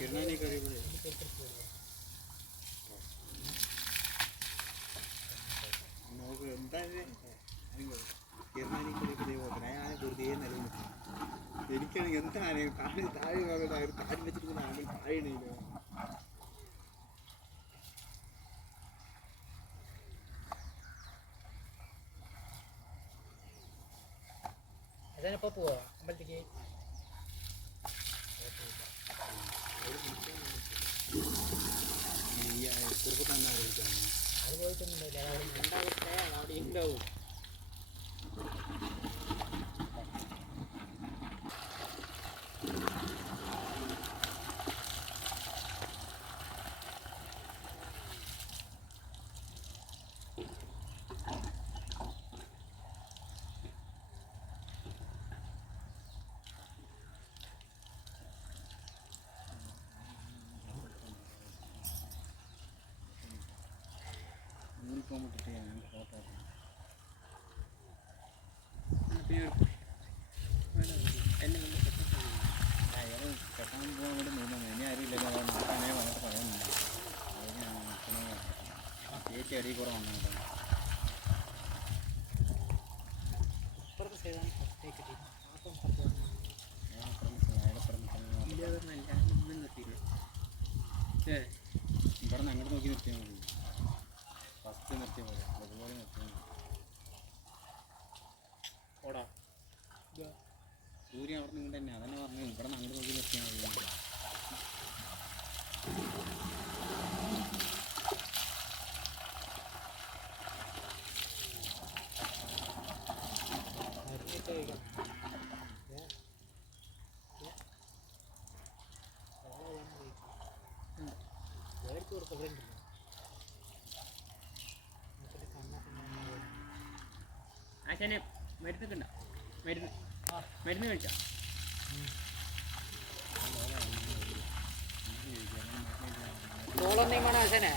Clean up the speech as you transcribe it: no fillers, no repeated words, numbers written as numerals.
കിരണാനി കറിയുമ്പോൾ നോക്ക് എന്തായാലും കിരണാനി കറിയപ്പോൾ പോകണം അയാൾ വെറുതെ നിലനിൽക്കും. എനിക്കാണെങ്കിൽ എന്താണ് താഴെ താഴെ താഴെ വെച്ചിട്ട് ആണെങ്കിൽ താഴെ ഇടയില്ല. അതിനെപ്പോൾ പോവാ അമ്പലത്തേക്ക്? അത് പോയിട്ടൊന്നുമില്ല, അവിടെ ഉണ്ടാവും. പോകാൻ ഫോട്ടോ അയാൾ കെട്ടാൻ പോകാൻ വേണ്ടി നിന്നു. ഇനി ആരുമില്ലല്ലോ, അത് നാട്ടാനേ വന്നിട്ട് പറയുന്നില്ല. ചേച്ചി അടിയിൽ കൂടെ വന്നു കേട്ടോ. ഇവിടെ നിന്ന് അങ്ങോട്ട് നോക്കി നിർത്തിയാൽ മതി. ഫസ്റ്റ് നിർത്തിയാൽ മതി, അതുപോലെ നിർത്തിയാൽ മതി. ഓടാ സൂര്യ അവിടെ നിന്ന് തന്നെ അതന്നെ പറഞ്ഞു. ഇവിടെ നിന്ന് അങ്ങോട്ട് നോക്കി നിർത്തിയാൽ മതി. ആശാനെ മരുന്നൊക്കെ ഉണ്ടോ? മരുന്ന് കഴിച്ചോ? തോളൊന്നും വേണം ആശാനെ.